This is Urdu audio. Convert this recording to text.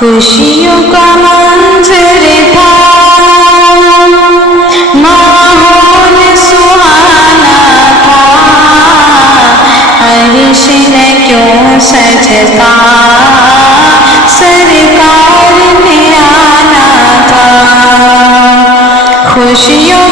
خوشیوں کا منظر تھا، ماحول سہانا تھا، عرش نے کیوں سجتا، سرکار نے آنا تھا۔ خوشیوں